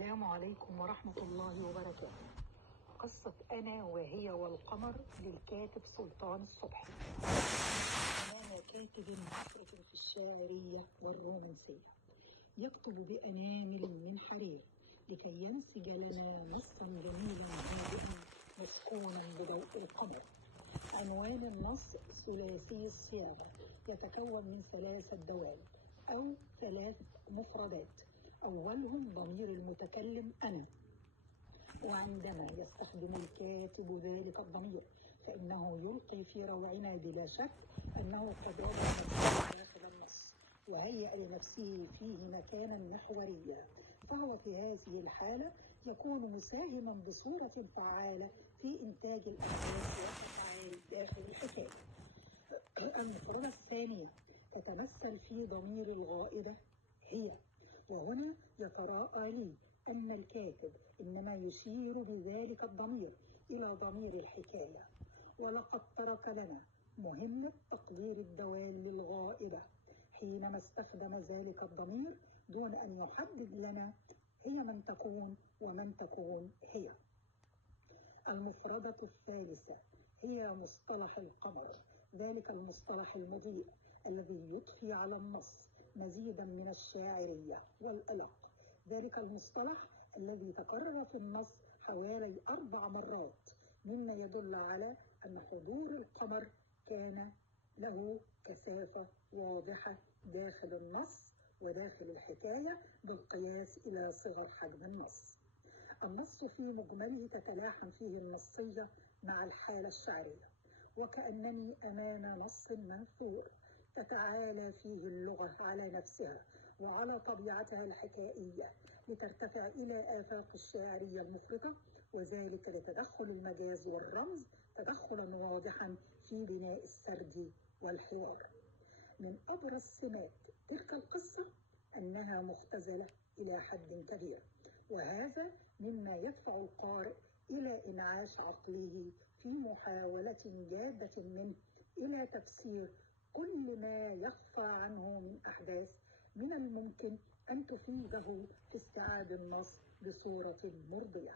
السلام عليكم ورحمة الله وبركاته. قصة أنا وهي والقمر للكاتب سلطان الصبحي. أمام كاتب مفرط في الشاعرية والرومانسية يكتب بأنامل من حرير لكي ينسج لنا نصا جميلا هادئا مسكونا بضوء القمر. عنوان النص ثلاثي الصياغة يتكون من 3 دوال أو 3 مفردات، أولهم ضمير المتكلم أنا، وعندما يستخدم الكاتب ذلك الضمير فإنه يلقي في روعنا بلا شك أنه قد وضع نفسه داخل النص وهيأ لنفسه فيه مكانا محوريا، فهو في هذه الحالة يكون مساهما بصورة فعالة في إنتاج الأحداث والأفعال داخل الحكاية. المفردة الثانية تتمثل في ضمير الغائبة هي، وهنا يتراءى لي أن الكاتب إنما يشير بذلك الضمير إلى ضمير الحكاية، ولقد ترك لنا مهمة تقدير الدوال للغائبة حينما استخدم ذلك الضمير دون أن يحدد لنا هي من تكون ومن تكون هي. المفردة الثالثة هي مصطلح القمر، ذلك المصطلح المضيء الذي يضفي على النص مزيدا من الشاعرية والألق، ذلك المصطلح الذي تكرر في النص حوالي 4 مرات، مما يدل على أن حضور القمر كان له كثافة واضحة داخل النص وداخل الحكاية بالقياس إلى صغر حجم النص. النص في مجمله تتلاحم فيه النصية مع الحالة الشعرية، وكأنني أمام نص منثور تتعالى فيه اللغة على نفسها وعلى طبيعتها الحكائية لترتفع إلى آفاق الشاعرية المفرطة، وذلك لتدخل المجاز والرمز تدخلا واضحا في بناء السرد والحوار. من أبرز سمات تلك القصة أنها مختزلة إلى حد كبير، وهذا مما يدفع القارئ إلى إنعاش عقله في محاولة جادة منه إلى تفسير كل ما يخفى عنه من أحداث من الممكن أن تفيده في استيعاب النص بصورة مرضية.